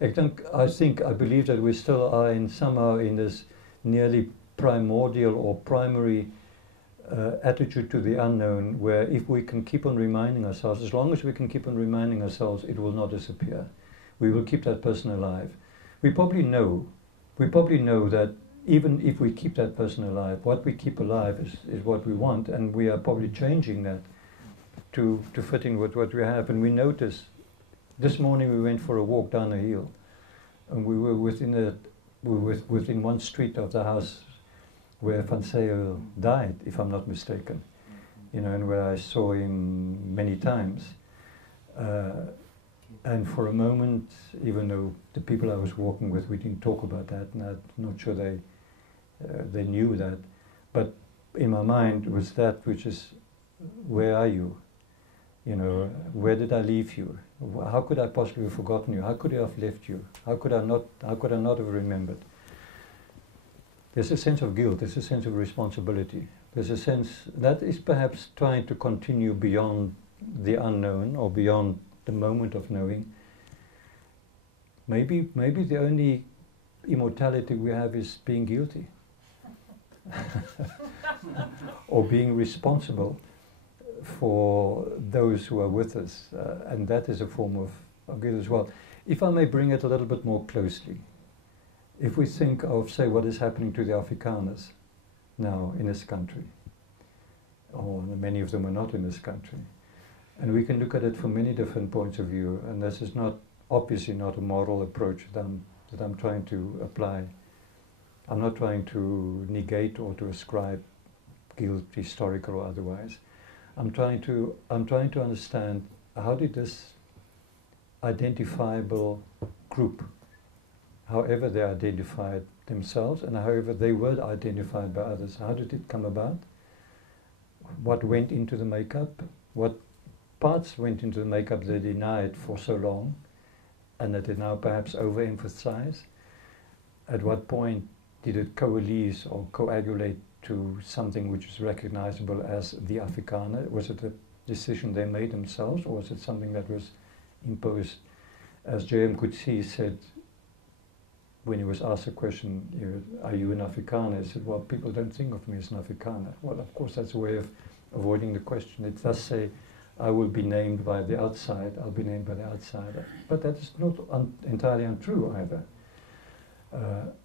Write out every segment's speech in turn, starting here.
I believe that we still are somehow in this nearly primordial or primary attitude to the unknown, where if we can keep on reminding ourselves, as long as we can keep on reminding ourselves, it will not disappear. We will keep that person alive. We probably know that even if we keep that person alive, what we keep alive is what we want, and we are probably changing that to fit in with what we have. And we notice, this morning we went for a walk down a hill, and we were within one street of the house where Van Sale died, if I'm not mistaken, and where I saw him many times. And for a moment, even though the people I was walking with, we didn't talk about that, and I'm not sure they knew that, but in my mind was that which is, where are you? Where did I leave you? How could I possibly have forgotten you? How could I have left you? How could I not have remembered? There's a sense of guilt, there's a sense of responsibility. There's a sense that is perhaps trying to continue beyond the unknown or beyond the moment of knowing. Maybe the only immortality we have is being guilty. Or being responsible for those who are with us. And that is a form of guilt as well. If I may bring it a little bit more closely, if we think of, say, what is happening to the Afrikaners now in this country, or many of them are not in this country, and we can look at it from many different points of view, and this is obviously not a moral approach that I'm trying to apply. I'm not trying to negate or to ascribe guilt, historical or otherwise. I'm trying to understand, how did this identifiable group, however they identified themselves and however they were identified by others, how did it come about? What went into the makeup? What parts went into the makeup they denied for so long and that they now perhaps overemphasize? At what point did it coalesce or coagulate to something which is recognizable as the Afrikaner? Was it a decision they made themselves, or was it something that was imposed? As J.M. Coetzee said, when he was asked a question, are you an Afrikaner? He said, well, people don't think of me as an Afrikaner. Well, of course, that's a way of avoiding the question. It does say, I will be named by the outside, I'll be named by the outsider. But that is not entirely untrue either.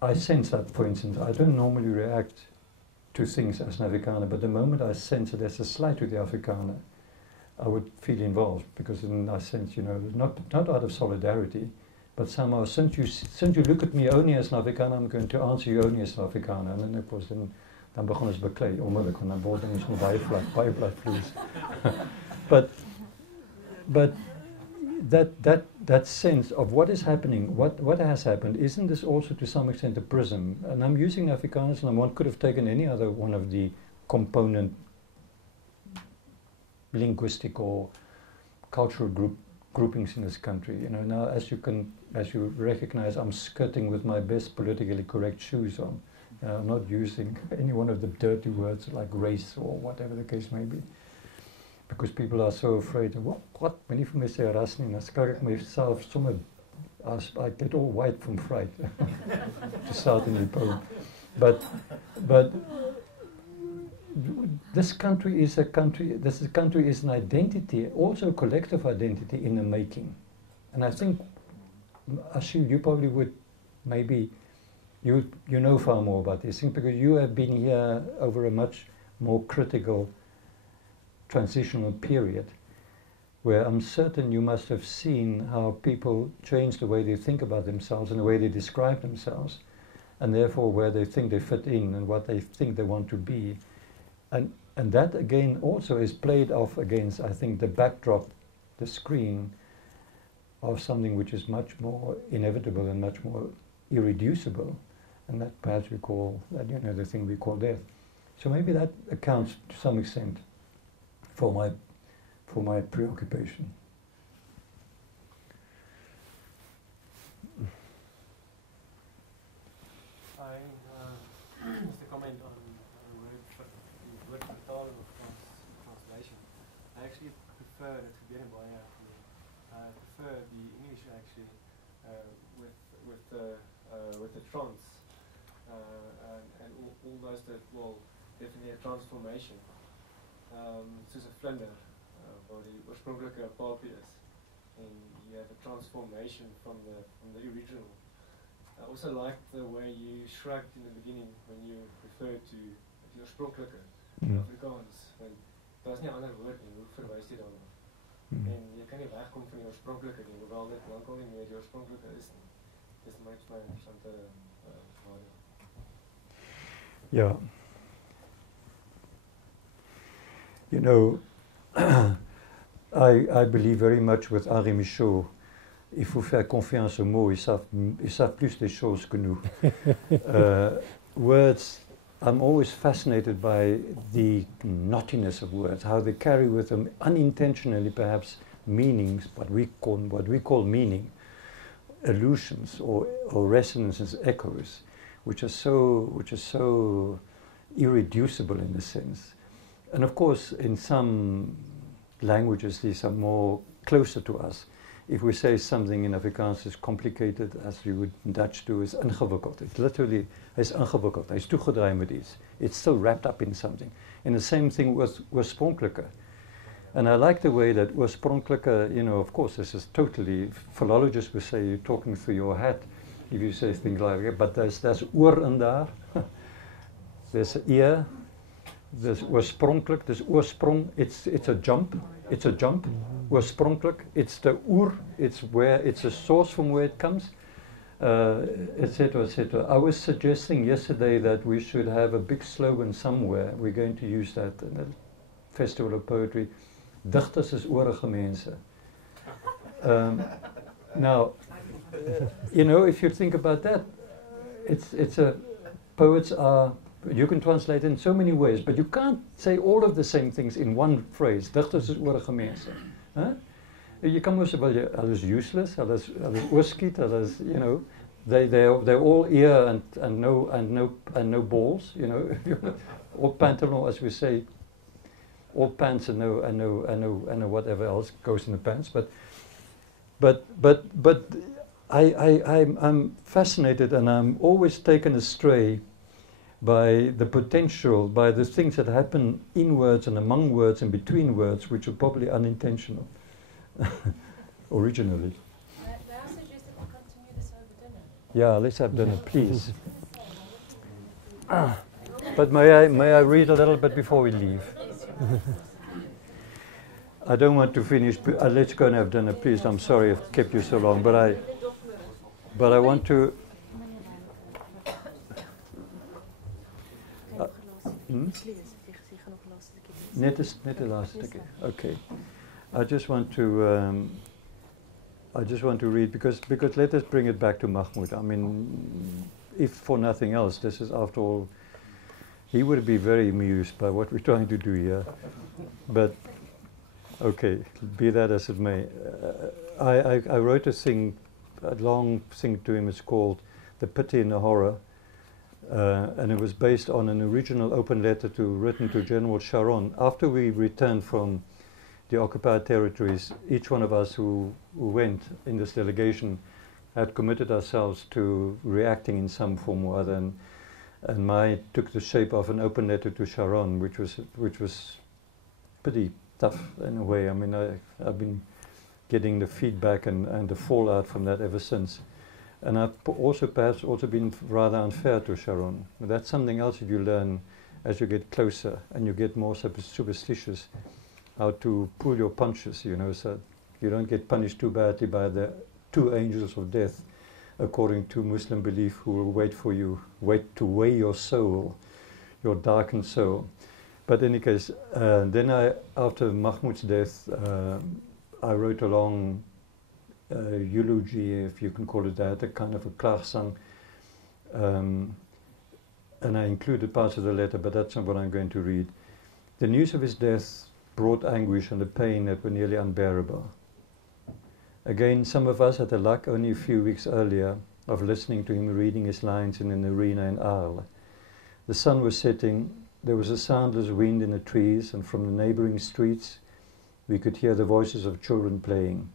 I sense that, for instance, I don't normally react to things as an Afrikaner, but the moment I sense that there's a slight to the Afrikaner, I would feel involved, because then I sense, not out of solidarity, but somehow, since you look at me only as an Afrikaner, I'm going to answer you only as an Afrikaner. And then, of course, dan begin ons beklei, onmiddellik, want dan word ons nog baie plat vloes. But that sense of what is happening, what has happened, isn't this also to some extent a prism? And I'm using Afrikaners, and one could have taken any other one of the component linguistic or cultural groupings in this country. Now as you recognize, I'm skirting with my best politically correct shoes on. I'm not using any one of the dirty words like race or whatever the case may be. Because people are so afraid of, what? When you say ras nie, dan skrik ek myself sommer, as I get all white from fright to start a new poem. But this country is an identity, also a collective identity in the making. And I think, Ashil, you probably would, maybe, you know far more about these things, because you have been here over a much more critical transitional period, where I'm certain you must have seen how people change the way they think about themselves and the way they describe themselves, and therefore where they think they fit in and what they think they want to be. And that again also is played off against, I think, the backdrop, the screen of something which is much more inevitable and much more irreducible, and that perhaps we call that, the thing we call death. So maybe that accounts to some extent for my preoccupation. Just a comment on the word vertaling of translation. I actually prefer, I prefer the English actually, with the trance, and almost that, well, definitely a transformation. Soos 'n vlinder waar die oorspronklike papie is, and you have a transformation from the original. I also liked the way you shrugged in the beginning when you referred to die oorspronklike Afrikaans, want daar's nie 'n ander woord nie, hoe verwys jy daarna? En jy kan nie wegkom van die oorspronklike nie, hoewel dit lankal nie meer die oorspronklike is nie. Dis my interessante waarde. Yeah. You know, I believe very much with Henri Michaud. Il faut faire confiance aux mots, ils savent plus les choses que nous. Words, I'm always fascinated by the knottiness of words, how they carry with them unintentionally perhaps meanings, what we call meaning, allusions or resonances, echoes, which are so irreducible in a sense. And of course, in some languages, these are more closer to us. If we say something in Afrikaans is complicated, as you would in Dutch do, is ingewikkeld. It's literally, is ingewikkeld. Is toegedraaid met iets. It's still wrapped up in something. And the same thing with oorspronkelijke. And I like the way that oorspronkelijke, you know, of course, this is totally, philologists would say you're talking through your hat if you say things like that, but there's oor in daar. There's ear. There's oorspronkelijk, there's oorsprong, it's a jump. Oorspronkelijk, it's the oer, it's a source from where it comes, etc., etc. I was suggesting yesterday that we should have a big slogan somewhere. We're going to use that in the Festival of Poetry. Digters is oorige mense. Now, you know, if you think about that, poets are. You can translate in so many ways, but you can't say all of the same things in one phrase. Digters is oorige mense. You can also say, well, hulle is useless, hulle is oorskiet, hulle is, you know, they're all ear and no balls, you know, or pantalon, as we say, all pants and no whatever else goes in the pants. But I'm fascinated, and I'm always taken astray by the potential, by the things that happen in words and among words and between words, which are probably unintentional, originally. May I suggest that we continue this over dinner? Yeah, let's have dinner, please. But may I read a little bit before we leave? I don't want to finish, but let's go and have dinner, please. I'm sorry I've kept you so long, but I want to. Net de laatste keer. Okay. I just want to read because let us bring it back to Mahmoud. I mean, if for nothing else, this is after all. He would be very amused by what we're trying to do here. But okay, be that as it may. I wrote a long thing to him. It's called "The Pity and the Horror." And it was based on an original open letter written to General Sharon. After we returned from the occupied territories, each one of us who went in this delegation had committed ourselves to reacting in some form or other. And mine took the shape of an open letter to Sharon, which was pretty tough in a way. I mean, I've been getting the feedback and the fallout from that ever since. And I've perhaps been rather unfair to Sharon. That's something else that you learn as you get closer and you get more superstitious, how to pull your punches, you know, so you don't get punished too badly by the two angels of death, according to Muslim belief, who will wait to weigh your soul, your darkened soul. But in any case, then after Mahmoud's death, I wrote a long eulogy, if you can call it that, a kind of a klaagsang. And I included parts of the letter, but that's not what I'm going to read. The news of his death brought anguish and a pain that were nearly unbearable. Again, some of us had the luck only a few weeks earlier of listening to him reading his lines in an arena in Arles. The sun was setting, there was a soundless wind in the trees, and from the neighboring streets we could hear the voices of children playing.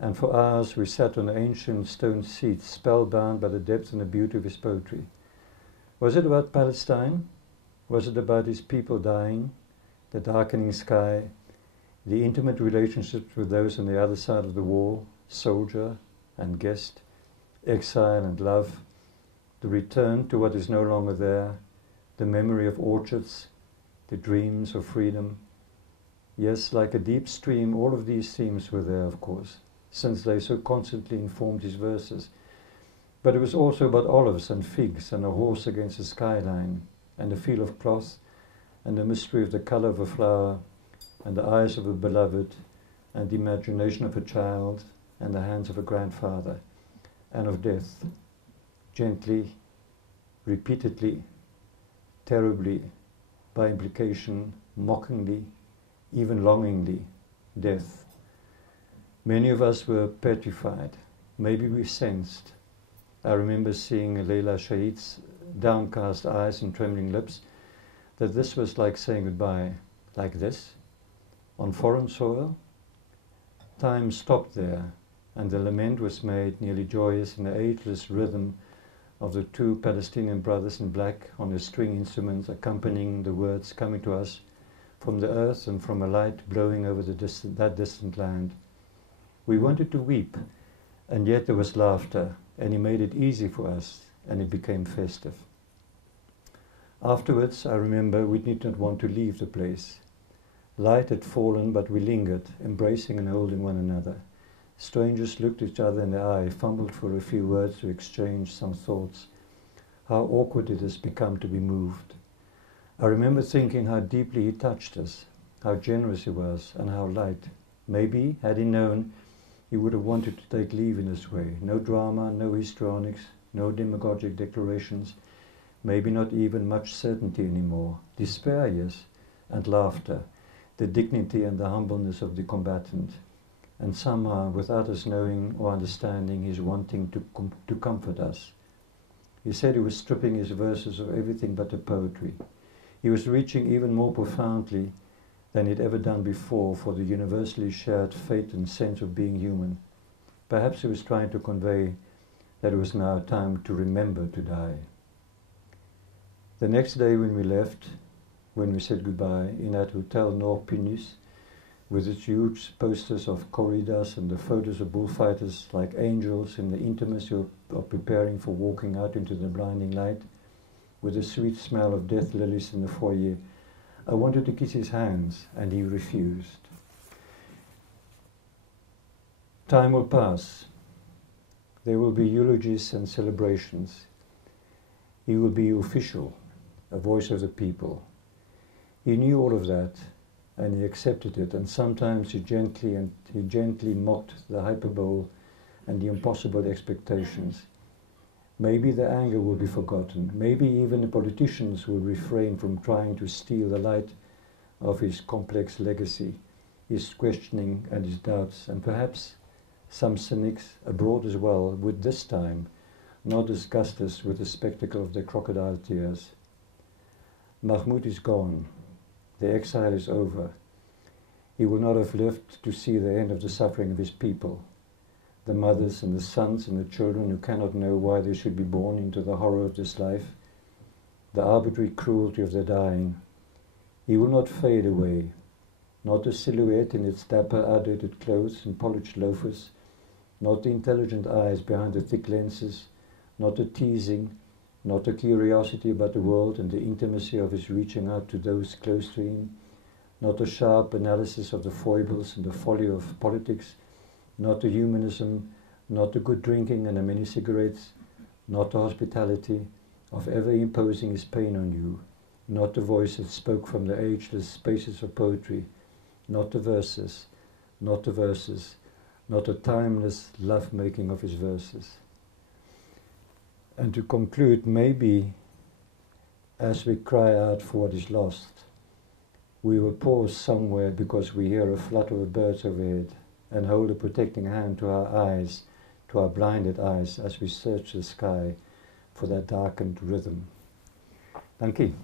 and for hours we sat on ancient stone seats, spellbound by the depth and the beauty of his poetry. Was it about Palestine? Was it about his people dying, the darkening sky, the intimate relationships with those on the other side of the wall, soldier and guest, exile and love, the return to what is no longer there, the memory of orchards, the dreams of freedom? Yes, like a deep stream, all of these themes were there, of course, since they so constantly informed his verses. But it was also about olives and figs and a horse against the skyline, and the feel of cloth, and the mystery of the color of a flower, and the eyes of a beloved, and the imagination of a child, and the hands of a grandfather, and of death, gently, repeatedly, terribly, by implication, mockingly, even longingly, death. Many of us were petrified. Maybe we sensed. I remember seeing Leila Shahid's downcast eyes and trembling lips, that this was like saying goodbye, like this, on foreign soil. Time stopped there, and the lament was made nearly joyous in the ageless rhythm of the two Palestinian brothers in black on their string instruments, accompanying the words coming to us from the earth and from a light blowing over that distant land. We wanted to weep, and yet there was laughter, and he made it easy for us, and it became festive. Afterwards, I remember we did not want to leave the place. Light had fallen, but we lingered, embracing and holding one another. Strangers looked each other in the eye, fumbled for a few words to exchange some thoughts. How awkward it has become to be moved. I remember thinking how deeply he touched us, how generous he was, and how light. Maybe, had he known, he would have wanted to take leave in this way. No drama, no histrionics, no demagogic declarations, maybe not even much certainty anymore. Despair, yes, and laughter, the dignity and the humbleness of the combatant. And somehow, without us knowing or understanding, his wanting to comfort us. He said he was stripping his verses of everything but the poetry. He was reaching even more profoundly than he'd ever done before for the universally shared fate and sense of being human. Perhaps he was trying to convey that it was now time to remember to die. The next day when we left, when we said goodbye, in that Hotel Noord-Pinus, with its huge posters of corridas and the photos of bullfighters like angels in the intimacy of preparing for walking out into the blinding light, with the sweet smell of death lilies in the foyer, I wanted to kiss his hands, and he refused. Time will pass. There will be eulogies and celebrations. He will be official, a voice of the people. He knew all of that, and he accepted it, and sometimes he gently mocked the hyperbole and the impossible expectations. Maybe the anger will be forgotten. Maybe even the politicians will refrain from trying to steal the light of his complex legacy, his questioning and his doubts, and perhaps some cynics abroad as well would this time not disgust us with the spectacle of their crocodile tears. Mahmoud is gone. The exile is over. He will not have lived to see the end of the suffering of his people, the mothers and the sons and the children who cannot know why they should be born into the horror of this life, the arbitrary cruelty of their dying. He will not fade away, not a silhouette in its dapper, outdated clothes and polished loafers, not the intelligent eyes behind the thick lenses, not a teasing, not a curiosity about the world and the intimacy of his reaching out to those close to him, not a sharp analysis of the foibles and the folly of politics, not a humanism, not a good drinking and a many cigarettes, not a hospitality of ever imposing his pain on you, not a voice that spoke from the ageless spaces of poetry, not the verses, not the verses, not a timeless love-making of his verses. And to conclude, maybe as we cry out for what is lost, we will pause somewhere because we hear a flutter of birds overhead and hold a protecting hand to our eyes, to our blinded eyes, as we search the sky for that darkened rhythm. Dankie.